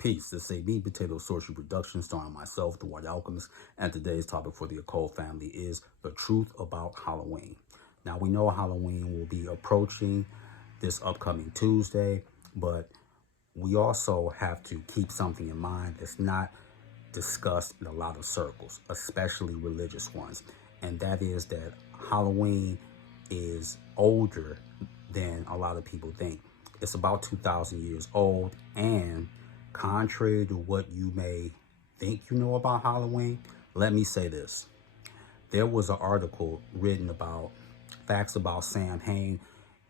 Peace. This is a Potato Sorcery Production starring myself, the White Alchemist, and today's topic for the occult family is the truth about Halloween. Now, we know Halloween will be approaching this upcoming Tuesday, but we also have to keep something in mind that's not discussed in a lot of circles, especially religious ones, and that is that Halloween is older than a lot of people think. It's about 2,000 years old, and contrary to what you may think you know about Halloween, let me say this. There was an article written about facts about Samhain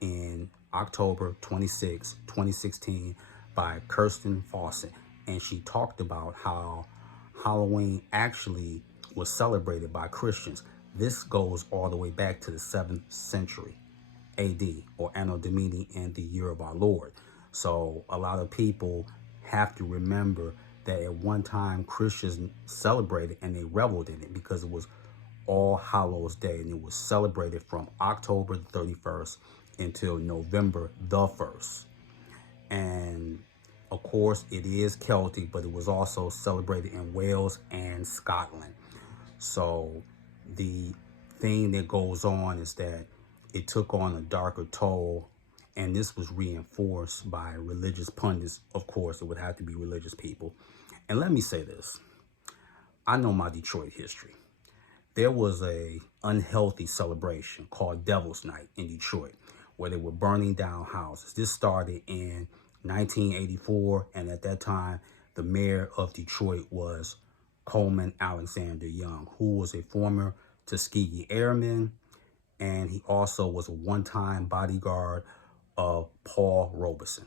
in October 2016, by Kirsten Fawcett. And she talked about how Halloween actually was celebrated by Christians. This goes all the way back to the 7th century AD, or Anno Domini, in the year of our Lord. So a lot of people have to remember that at one time Christians celebrated and they reveled in it because it was All Hallows Day, and it was celebrated from October 31st until November the 1st. And of course, it is Celtic, but it was also celebrated in Wales and Scotland. So the thing that goes on is that it took on a darker toll, and this was reinforced by religious pundits. Of course, it would have to be religious people. And let me say this. I know my Detroit history. There was a unhealthy celebration called Devil's Night in Detroit, where they were burning down houses. This started in 1984, and at that time, the mayor of Detroit was Coleman Alexander Young, who was a former Tuskegee Airman, and he also was a one-time bodyguard of Paul Robeson.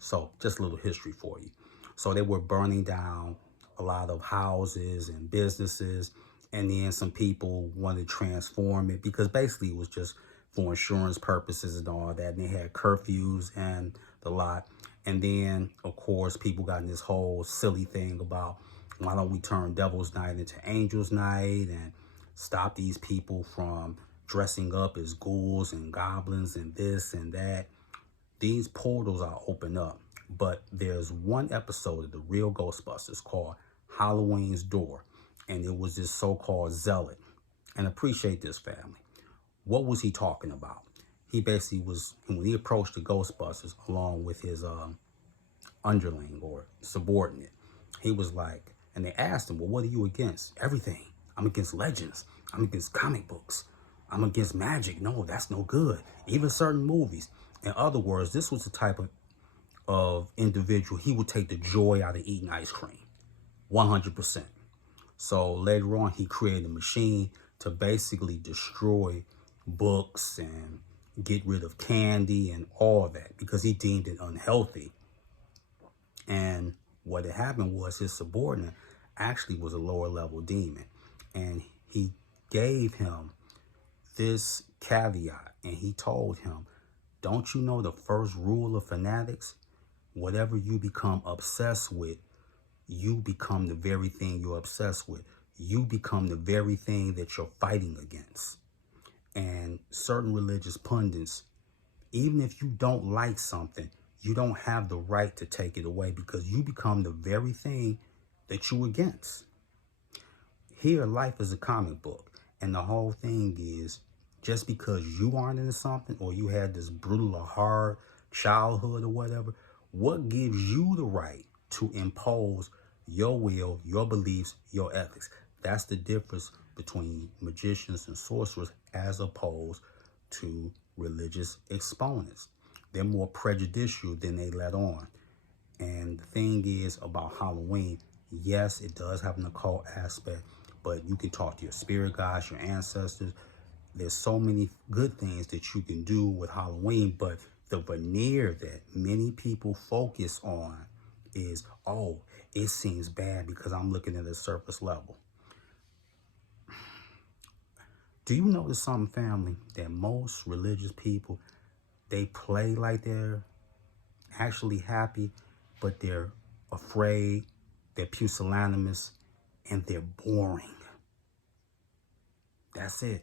So just a little history for you. So they were burning down a lot of houses and businesses, and then some people wanted to transform it because basically it was just for insurance purposes and all that. And they had curfews and the lot. And then, of course, people got in this whole silly thing about why don't we turn Devil's Night into Angel's Night and stop these people from dressing up as ghouls and goblins and this and that. These portals are open up, but there's one episode of The Real Ghostbusters called Halloween's Door, and it was this so-called zealot. And appreciate this, family. What was he talking about? He basically was, when he approached the Ghostbusters along with his underling or subordinate, he was like, and they asked him, well, what are you against? Everything. I'm against legends. I'm against comic books. I'm against magic. No, that's no good. Even certain movies. In other words, this was the type of individual, he would take the joy out of eating ice cream. 100%. So later on, he created a machine to basically destroy books and get rid of candy and all that because he deemed it unhealthy. And what had happened was his subordinate actually was a lower level demon. And he gave him this caveat, and he told him, don't you know the first rule of fanatics? Whatever you become obsessed with, you become the very thing you're obsessed with. You become the very thing that you're fighting against. And certain religious pundits, even if you don't like something, you don't have the right to take it away because you become the very thing that you're against. Here, life is a comic book. And the whole thing is, just because you aren't into something or you had this brutal or hard childhood or whatever, what gives you the right to impose your will, your beliefs, your ethics? That's the difference between magicians and sorcerers as opposed to religious exponents. They're more prejudicial than they let on. And the thing is about Halloween, yes, it does have an occult aspect, but you can talk to your spirit guides, your ancestors. There's so many good things that you can do with Halloween, but the veneer that many people focus on is, oh, it seems bad because I'm looking at a surface level. Do you notice something, family, that most religious people, they play like they're actually happy, but they're afraid, they're pusillanimous, and they're boring. That's it.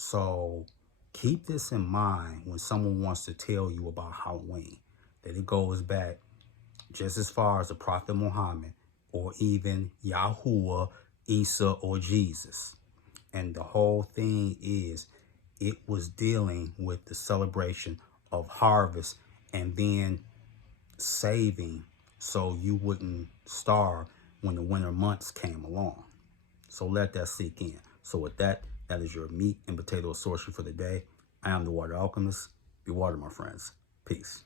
So keep this in mind when someone wants to tell you about Halloween, that it goes back just as far as the Prophet Muhammad or even Yahuwah, Isa, or Jesus. And the whole thing is, it was dealing with the celebration of harvest and then saving so you wouldn't starve when the winter months came along. So let that sink in. So with that, that is your meat and potato sorcery for the day. I am the Water Alchemist. Be water, my friends. Peace.